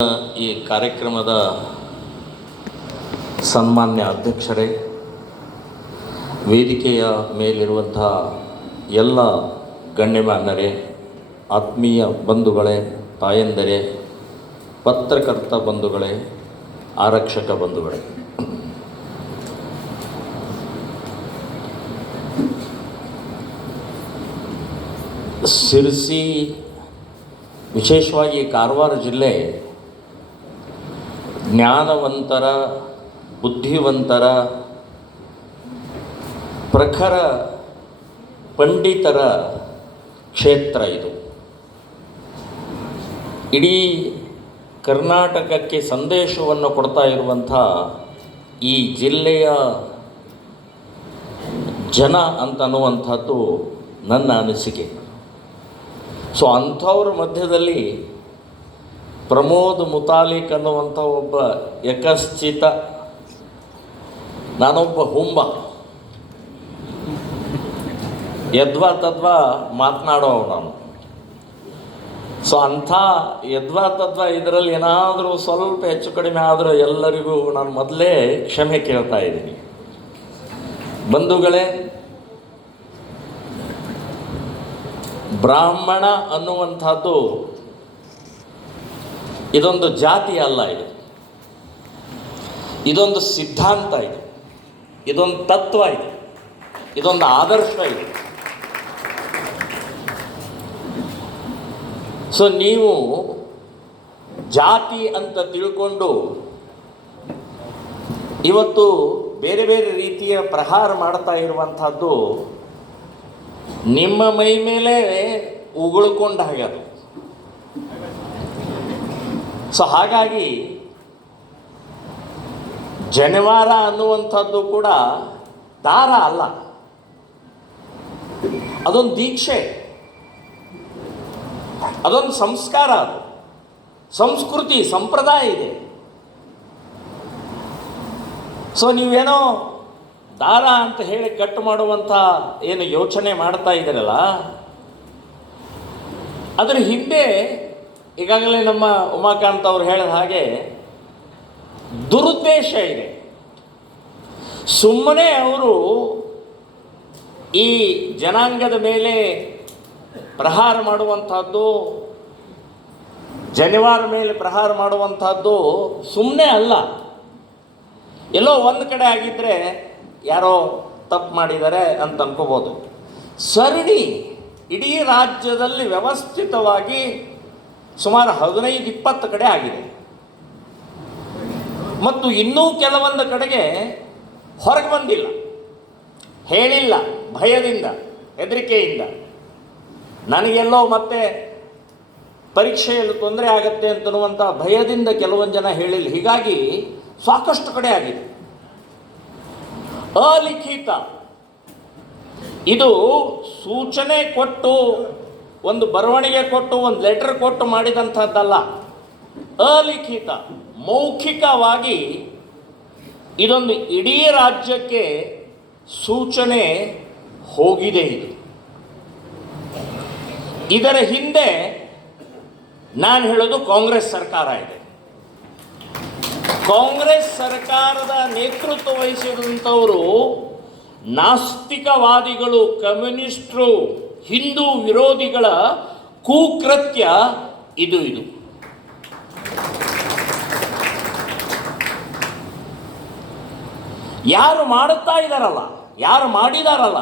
ಈ ಕಾರ್ಯಕ್ರಮದ ಸನ್ಮಾನ್ಯ ಅಧ್ಯಕ್ಷರೇ, ವೇದಿಕೆಯ ಮೇಲಿರುವಂತಹ ಎಲ್ಲ ಗಣ್ಯಮಾನ್ಯರೇ, ಆತ್ಮೀಯ ಬಂಧುಗಳೇ, ತಾಯಂದಿರೇ, ಪತ್ರಕರ್ತ ಬಂಧುಗಳೇ, ಆರಕ್ಷಕ ಬಂಧುಗಳೇ, ಶಿರಸಿ ವಿಶೇಷವಾಗಿ ಕಾರವಾರ ಜಿಲ್ಲೆ ಜ್ಞಾನವಂತರ, ಬುದ್ಧಿವಂತರ, ಪ್ರಖರ ಪಂಡಿತರ ಕ್ಷೇತ್ರ ಇದು. ಇಡೀ ಕರ್ನಾಟಕಕ್ಕೆ ಸಂದೇಶವನ್ನು ಕೊಡ್ತಾ ಇರುವಂಥ ಈ ಜಿಲ್ಲೆಯ ಜನ ಅಂತನ್ನುವಂಥದ್ದು ನನ್ನ ಅನಿಸಿಕೆ. ಸೊ ಅಂಥವ್ರ ಮಧ್ಯದಲ್ಲಿ ಪ್ರಮೋದ್ ಮುತಾಲಿಕ್ ಅನ್ನುವಂಥ ಒಬ್ಬ ಯಕಶ್ಚಿತ, ನಾನೊಬ್ಬ ಹುಂಬ, ಯದ್ವಾ ತದ್ವಾ ಮಾತನಾಡೋವು ನಾನು. ಸೊ ಅಂಥ ಯದ್ವಾ ತದ್ವಾ ಇದರಲ್ಲಿ ಏನಾದರೂ ಸ್ವಲ್ಪ ಹೆಚ್ಚು ಕಡಿಮೆ ಆದರೂ ಎಲ್ಲರಿಗೂ ನಾನು ಮೊದಲೇ ಕ್ಷಮೆ ಕೇಳ್ತಾ ಇದ್ದೀನಿ. ಬಂಧುಗಳೇ, ಬ್ರಾಹ್ಮಣ ಅನ್ನುವಂಥದ್ದು ಇದೊಂದು ಜಾತಿ ಅಲ್ಲ, ಇದೊಂದು ಸಿದ್ಧಾಂತ, ಇದೊಂದು ತತ್ವ, ಇದೊಂದು ಆದರ್ಶ. ಸೊ ನೀವು ಜಾತಿ ಅಂತ ತಿಳ್ಕೊಂಡು ಇವತ್ತು ಬೇರೆ ಬೇರೆ ರೀತಿಯ ಪ್ರಹಾರ ಮಾಡ್ತಾ ಇರುವಂಥದ್ದು ನಿಮ್ಮ ಮೈ ಮೇಲೆ ಉಗುಳ್ಕೊಂಡ ಹಾಗೆ ಅದು. ಸೊ ಹಾಗಾಗಿ ಜನಿವಾರ ಅನ್ನುವಂಥದ್ದು ಕೂಡ ದಾರ ಅಲ್ಲ, ಅದೊಂದು ದೀಕ್ಷೆ, ಅದೊಂದು ಸಂಸ್ಕಾರ, ಅದು ಸಂಸ್ಕೃತಿ, ಸಂಪ್ರದಾಯ ಇದೆ. ಸೊ ನೀವೇನೋ ದಾರ ಅಂತ ಹೇಳಿ ಕಟ್ ಮಾಡುವಂಥ ಏನು ಯೋಚನೆ ಮಾಡ್ತಾ ಇದ್ದೀರಲ್ಲ, ಅದರ ಹಿಂದೆ ಈಗಾಗಲೇ ನಮ್ಮ ಉಮಾಕಾಂತ್ ಅವರು ಹೇಳಿದ ಹಾಗೆ ದುರುದ್ದೇಶ ಇದೆ. ಸುಮ್ಮನೆ ಅವರು ಈ ಜನಾಂಗದ ಮೇಲೆ ಪ್ರಹಾರ ಮಾಡುವಂಥದ್ದು, ಜನಿವಾರ ಮೇಲೆ ಪ್ರಹಾರ ಮಾಡುವಂಥದ್ದು ಸುಮ್ಮನೆ ಅಲ್ಲ. ಎಲ್ಲೋ ಒಂದು ಕಡೆ ಆಗಿದ್ದರೆ ಯಾರೋ ತಪ್ಪು ಮಾಡಿದ್ದಾರೆ ಅಂತ ಅನ್ಕೋಬೋದು. ಸರಣಿ ಇಡೀ ರಾಜ್ಯದಲ್ಲಿ ವ್ಯವಸ್ಥಿತವಾಗಿ ಸುಮಾರು 15-20 ಕಡೆ ಆಗಿದೆ. ಮತ್ತು ಇನ್ನೂ ಕೆಲವೊಂದು ಕಡೆಗೆ ಹೊರಗೆ ಬಂದಿಲ್ಲ, ಹೇಳಿಲ್ಲ, ಭಯದಿಂದ, ಹೆದರಿಕೆಯಿಂದ. ನನಗೆಲ್ಲೋ ಮತ್ತೆ ಪರೀಕ್ಷೆಯಲ್ಲಿ ತೊಂದರೆ ಆಗುತ್ತೆ ಅಂತನ್ನುವಂಥ ಭಯದಿಂದ ಕೆಲವೊಂದು ಜನ ಹೇಳಿಲ್ಲ. ಹೀಗಾಗಿ ಸಾಕಷ್ಟು ಕಡೆ ಆಗಿದೆ. ಅಲಿಖಿತ, ಇದು ಸೂಚನೆ ಕೊಟ್ಟು, ಒಂದು ಬರವಣಿಗೆ ಕೊಟ್ಟು, ಒಂದು ಲೆಟರ್ ಕೊಟ್ಟು ಮಾಡಿದಂಥದ್ದಲ್ಲ. ಅಲಿಖಿತ, ಮೌಖಿಕವಾಗಿ ಇದೊಂದು ಇಡೀ ರಾಜ್ಯಕ್ಕೆ ಸೂಚನೆ ಹೋಗಿದೆ. ಇದರ ಹಿಂದೆ ನಾನು ಹೇಳೋದು ಕಾಂಗ್ರೆಸ್ ಸರ್ಕಾರ ಇದೆ. ಕಾಂಗ್ರೆಸ್ ಸರ್ಕಾರದ ನೇತೃತ್ವ ವಹಿಸಿದಂಥವರು ನಾಸ್ತಿಕವಾದಿಗಳು, ಕಮ್ಯುನಿಸ್ಟರು, ಹಿಂದೂ ವಿರೋಧಿಗಳ ಕುಕೃತ್ಯ ಇದು. ಯಾರು ಮಾಡುತ್ತಾ ಇದ್ದಾರಲ್ಲ, ಯಾರು ಮಾಡಿದಾರಲ್ಲ,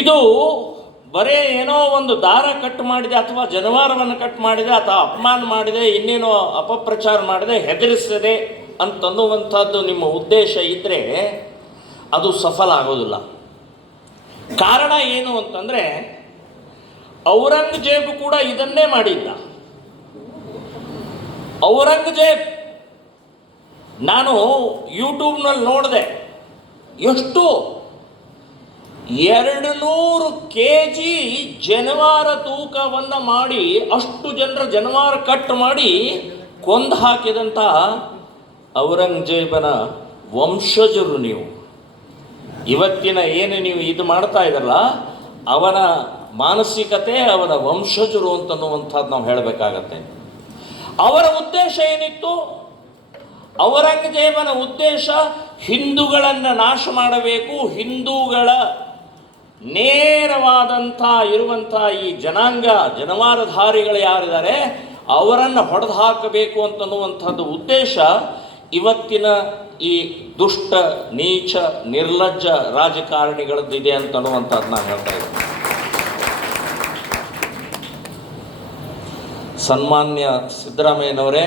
ಇದು ಬರೇ ಏನೋ ಒಂದು ದಾರ ಕಟ್ ಮಾಡಿದೆ, ಅಥವಾ ಜನಿವಾರವನ್ನು ಕಟ್ ಮಾಡಿದೆ, ಅಥವಾ ಅಪಮಾನ ಮಾಡಿದೆ, ಇನ್ನೇನೋ ಅಪಪ್ರಚಾರ ಮಾಡಿದೆ, ಹೆದರಿಸಿದೆ ಅಂತನ್ನುವಂಥದ್ದು ನಿಮ್ಮ ಉದ್ದೇಶ ಇದ್ದರೆ ಅದು ಸಫಲ ಆಗೋದಿಲ್ಲ. ಕಾರಣ ಏನು ಅಂತಂದರೆ, ಔರಂಗಜೇಬ್ ಕೂಡ ಇದನ್ನೇ ಮಾಡಿದ್ದ. ಔರಂಗಜೇಬ್, ನಾನು ಯೂಟ್ಯೂಬ್ನಲ್ಲಿ ನೋಡಿದೆ, ಎಷ್ಟು 200 kg ಜನಿವಾರ ತೂಕವನ್ನು ಮಾಡಿ, ಅಷ್ಟು ಜನರ ಜನಿವಾರ ಕಟ್ ಮಾಡಿ ಕೊಂದು ಹಾಕಿದಂಥ ಔರಂಗಜೇಬನ ವಂಶಜರು ನೀವು. ಇವತ್ತಿನ ಏನು ನೀವು ಇದು ಮಾಡ್ತಾ ಇದ್ರಲ್ಲ, ಅವನ ಮಾನಸಿಕತೆ, ಅವನ ವಂಶಜರು ಅಂತನ್ನುವಂಥದ್ದು ನಾವು ಹೇಳಬೇಕಾಗತ್ತೆ. ಅವರ ಉದ್ದೇಶ ಏನಿತ್ತು? ಔರಂಗಜೇಬನ ಉದ್ದೇಶ ಹಿಂದೂಗಳನ್ನು ನಾಶ ಮಾಡಬೇಕು, ಹಿಂದೂಗಳ ನೇರವಾದಂಥ ಇರುವಂಥ ಈ ಜನವಾರಧಾರಿಗಳು ಯಾರಿದ್ದಾರೆ ಅವರನ್ನು ಹೊಡೆದು ಹಾಕಬೇಕು ಅಂತನ್ನುವಂಥದ್ದು ಉದ್ದೇಶ ಇವತ್ತಿನ ಈ ದುಷ್ಟ ನೀಚ ನಿರ್ಲಜ್ಜ ರಾಜಕಾರಣಿಗಳದ್ದಿದೆ ಅಂತನ್ನುವಂಥದ್ದು ನಾನು ಹೇಳ್ತಾ ಇದ್ದೀನಿ. ಸನ್ಮಾನ್ಯ ಸಿದ್ದರಾಮಯ್ಯನವರೇ,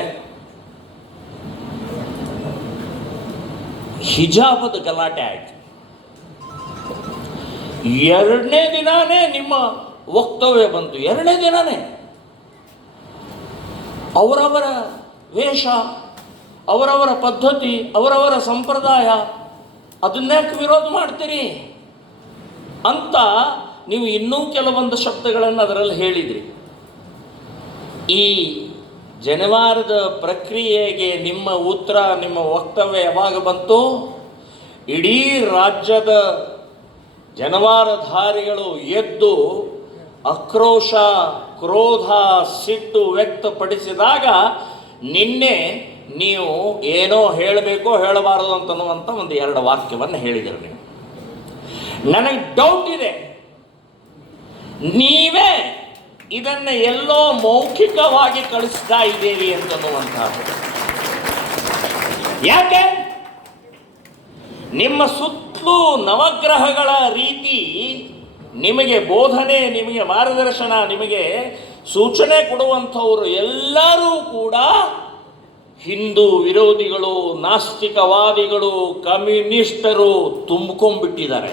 ಹಿಜಾಬದ ಗಲಾಟೆ ಆಯಿತು. ಎರಡನೇ ದಿನಾನೇ ನಿಮ್ಮ ವಕ್ತವ್ಯ ಬಂತು. ಎರಡನೇ ದಿನಾನೇ ಅವರವರ ವೇಷ, ಅವರವರ ಪದ್ಧತಿ, ಅವರವರ ಸಂಪ್ರದಾಯ, ಅದನ್ನ್ಯಾಕೆ ವಿರೋಧ ಮಾಡ್ತೀರಿ ಅಂತ ನೀವು ಇನ್ನೂ ಕೆಲವೊಂದು ಶಬ್ದಗಳನ್ನು ಅದರಲ್ಲಿ ಹೇಳಿದ್ರಿ. ಈ ಜನವಾರದ ಪ್ರಕ್ರಿಯೆಗೆ ನಿಮ್ಮ ಉತ್ತರ, ನಿಮ್ಮ ವಕ್ತವ್ಯ ಯಾವಾಗ ಬಂತು? ಇಡೀ ರಾಜ್ಯದ ಜನವಾರಧಾರಿಗಳು ಎದ್ದು ಆಕ್ರೋಶ, ಕ್ರೋಧ, ಸಿಟ್ಟು ವ್ಯಕ್ತಪಡಿಸಿದಾಗ ನಿನ್ನೆ ನೀವು ಏನೋ ಹೇಳಬೇಕೋ ಹೇಳಬಾರದು ಅಂತನ್ನುವಂಥ ಒಂದು 2 ವಾಕ್ಯವನ್ನು ಹೇಳಿದರು ನೀವು. ನನಗೆ ಡೌಟ್ ಇದೆ, ನೀವೇ ಇದನ್ನು ಎಲ್ಲೋ ಮೌಖಿಕವಾಗಿ ಕಳಿಸ್ತಾ ಇದ್ದೀರಿ ಅಂತನ್ನುವಂಥದ್ದು. ಯಾಕೆ? ನಿಮ್ಮ ಸುತ್ತಲೂ ನವಗ್ರಹಗಳ ರೀತಿ ನಿಮಗೆ ಬೋಧನೆ, ನಿಮಗೆ ಮಾರ್ಗದರ್ಶನ, ನಿಮಗೆ ಸೂಚನೆ ಕೊಡುವಂಥವರು ಎಲ್ಲರೂ ಕೂಡ ಹಿಂದೂ ವಿರೋಧಿಗಳು, ನಾಸ್ತಿಕವಾದಿಗಳು, ಕಮ್ಯುನಿಸ್ಟರು ತುಂಬಿಕೊಂಡ್ಬಿಟ್ಟಿದ್ದಾರೆ.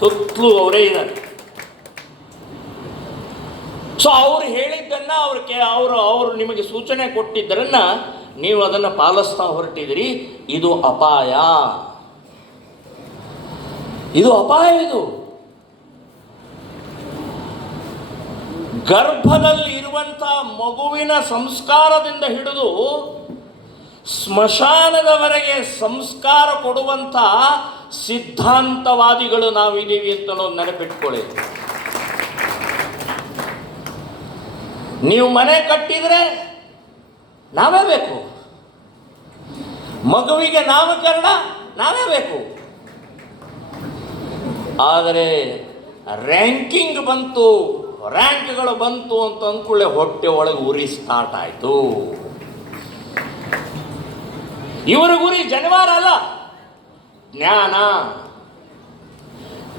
ಸುತ್ತಲೂ ಅವರೇ ಇದ್ದಾರೆ. ಸೊ ಅವ್ರು ಹೇಳಿದ್ದನ್ನು ಅವರು ನಿಮಗೆ ಸೂಚನೆ ಕೊಟ್ಟಿದ್ದರನ್ನ ನೀವು ಅದನ್ನು ಪಾಲಿಸ್ತಾ ಹೊರಟಿದ್ರಿ. ಇದು ಅಪಾಯ, ಇದು ಅಪಾಯ. ಇದು ಗರ್ಭದಲ್ಲಿ ಇರುವಂಥ ಮಗುವಿನ ಸಂಸ್ಕಾರದಿಂದ ಹಿಡಿದು ಸ್ಮಶಾನದವರೆಗೆ ಸಂಸ್ಕಾರ ಕೊಡುವಂಥ ಸಿದ್ಧಾಂತವಾದಿಗಳು ನಾವಿದ್ದೀವಿ ಅಂತ ನೆನಪಿಟ್ಕೊಳ್ಳಿ. ನೀವು ಮನೆ ಕಟ್ಟಿದರೆ ನಾವೇ ಬೇಕು, ಮಗುವಿಗೆ ನಾಮಕರಣ ನಾವೇ ಬೇಕು. ಆದರೆ ರ್ಯಾಂಕಿಂಗ್ ಬಂತು, ರ್ಯಾಂಕ್ಗಳು ಬಂತು ಅಂತ ಅಂದ್ಕೊಳ್ಳೆ ಹೊಟ್ಟೆ ಒಳಗೆ ಉರಿ ಸ್ಟಾರ್ಟ್ ಆಯಿತು. ಇವರ ಗುರಿ ಜನವಾರ ಅಲ್ಲ,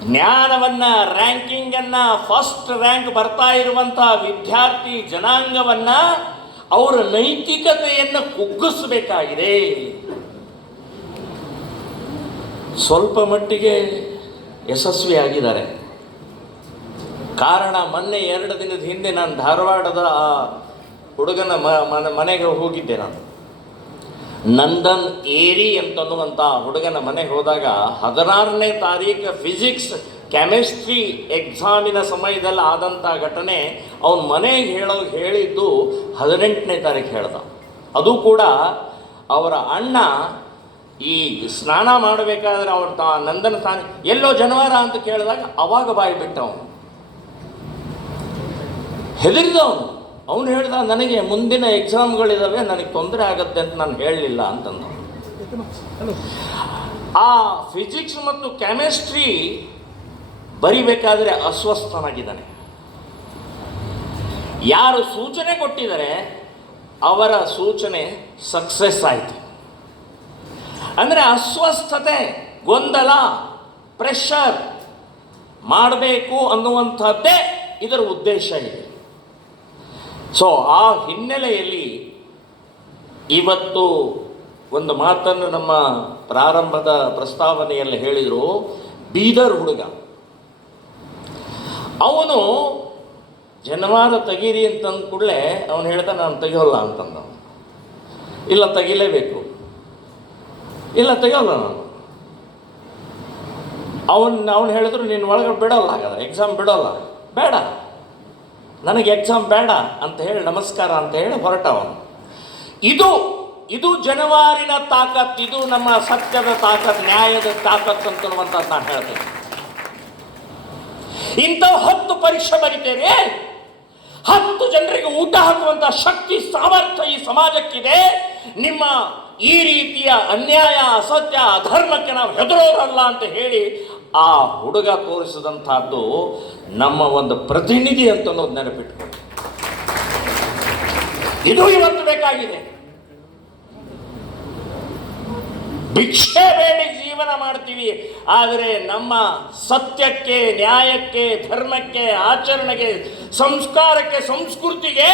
ಜ್ಞಾನವನ್ನ, ರ್ಯಾಂಕಿಂಗನ್ನ, ಫಸ್ಟ್ ರ್ಯಾಂಕ್ ಬರ್ತಾ ಇರುವಂಥ ವಿದ್ಯಾರ್ಥಿ ಜನಾಂಗವನ್ನ, ಅವರ ನೈತಿಕತೆಯನ್ನು ಕುಗ್ಗಿಸಬೇಕಾಗಿದೆ. ಸ್ವಲ್ಪ ಮಟ್ಟಿಗೆ ಯಶಸ್ವಿಯಾಗಿದ್ದಾರೆ. ಕಾರಣ, ಮೊನ್ನೆ 2 ದಿನದ ಹಿಂದೆ ನಾನು ಧಾರವಾಡದ ಆ ಹುಡುಗನ ಮನೆಗೆ ಹೋಗಿದ್ದೆ. ನಾನು ನಂದನ್ ಏರಿ ಅಂತನ್ನುವಂಥ ಹುಡುಗನ ಮನೆಗೆ ಹೋದಾಗ 16ನೇ ತಾರೀಕು ಫಿಸಿಕ್ಸ್ ಕೆಮಿಸ್ಟ್ರಿ ಎಕ್ಸಾಮಿನ ಸಮಯದಲ್ಲಿ ಆದಂಥ ಘಟನೆ ಅವನ ಮನೆಗೆ ಹೇಳಿದ್ದು 18ನೇ ತಾರೀಕು ಹೇಳ್ದ. ಅದು ಕೂಡ ಅವರ ಅಣ್ಣ ಈ ಸ್ನಾನ ಮಾಡಬೇಕಾದ್ರೆ ಅವ್ರ ನಂದನ ತಾನೇ ಎಲ್ಲೋ ಜನವಾರ ಅಂತ ಕೇಳಿದಾಗ ಅವಾಗ ಬಾಯಿ ಬಿಟ್ಟವನು, ಹೆದರಿದವನು. ಅವನು ಹೇಳ್ದ, ನನಗೆ ಮುಂದಿನ ಎಕ್ಸಾಮ್ಗಳಿದಾವೆ, ನನಗೆ ತೊಂದರೆ ಆಗುತ್ತೆ ಅಂತ ನಾನು ಹೇಳಲಿಲ್ಲ ಅಂತಂದ. ಆ ಫಿಸಿಕ್ಸ್ ಮತ್ತು ಕೆಮಿಸ್ಟ್ರಿ ಬರಿಬೇಕಾದ್ರೆ ಅಸ್ವಸ್ಥನಾಗಿದ್ದಾನೆ. ಯಾರು ಸೂಚನೆ ಕೊಟ್ಟಿದ್ದಾರೆ ಅವರ ಸೂಚನೆ ಸಕ್ಸಸ್ ಆಯಿತು. ಅಂದರೆ ಅಸ್ವಸ್ಥತೆ, ಗೊಂದಲ, ಪ್ರೆಷರ್ ಮಾಡಬೇಕು ಅನ್ನುವಂಥದ್ದೇ ಇದರ ಉದ್ದೇಶ ಇದೆ. ಸೊ ಆ ಹಿನ್ನೆಲೆಯಲ್ಲಿ ಇವತ್ತು ಒಂದು ಮಾತನ್ನು ನಮ್ಮ ಪ್ರಾರಂಭದ ಪ್ರಸ್ತಾವನೆಯಲ್ಲಿ ಹೇಳಿದರು. ಬೀದರ್ ಹುಡುಗ, ಅವನು ಜನವಾರ ತೆಗೀರಿ ಅಂತಂದ ಕೂಡಲೇ ಅವನು ಹೇಳ್ದ, ನಾನು ತೆಗಿಯೋಲ್ಲ ಅಂತಂದ. ಇಲ್ಲ ತೆಗಿಲೇಬೇಕು, ಇಲ್ಲ ತೆಗಿಯೋಲ್ಲ ನಾನು. ಅವನು ಹೇಳಿದ್ರು, ನೀನು ಒಳಗೆ ಬಿಡೋಲ್ಲ, ಹಾಗಾದ್ರೆ ಎಕ್ಸಾಮ್ ಬಿಡೋಲ್ಲ, ಬೇಡ ನನಗೆ ಎಕ್ಸಾಮ್ ಬೇಡ ಅಂತ ಹೇಳಿ ನಮಸ್ಕಾರ ಅಂತ ಹೇಳಿ ಹೊರಟವನು. ಇದು ಜನವಾರಿನ ತಾಕತ್, ಇದು ನಮ್ಮ ಸತ್ಯದ ತಾಕತ್, ನ್ಯಾಯದ ತಾಕತ್ ಅಂತನ್ನುವಂಥದ್ದು ನಾನು ಹೇಳ್ತೇನೆ. ಇಂಥ 10 ಪರೀಕ್ಷೆ ಬರೀತೇನೆ, 10 ಜನರಿಗೆ ಊಟ ಹಾಕುವಂತ ಶಕ್ತಿ ಸಾಮರ್ಥ್ಯ ಈ ಸಮಾಜಕ್ಕಿದೆ. ನಿಮ್ಮ ಈ ರೀತಿಯ ಅನ್ಯಾಯ, ಅಸತ್ಯ, ಅಧರ್ಮಕ್ಕೆ ನಾವು ಹೆದರೋರಲ್ಲ ಅಂತ ಹೇಳಿ ಆ ಹುಡುಗ ತೋರಿಸಿದಂತಹದ್ದು ನಮ್ಮ ಒಂದು ಪ್ರತಿನಿಧಿ ಅಂತ ಅನ್ನೋದು ನೆನಪಿಟ್ಕೊಂಡು, ಇದು ಇವತ್ತು ಬೇಕಾಗಿದೆ. ಭಿಕ್ಷೆ ಬೇಡಿ ಜೀವನ ಮಾಡ್ತೀವಿ, ಆದರೆ ನಮ್ಮ ಸತ್ಯಕ್ಕೆ, ನ್ಯಾಯಕ್ಕೆ, ಧರ್ಮಕ್ಕೆ, ಆಚರಣೆಗೆ, ಸಂಸ್ಕಾರಕ್ಕೆ, ಸಂಸ್ಕೃತಿಗೆ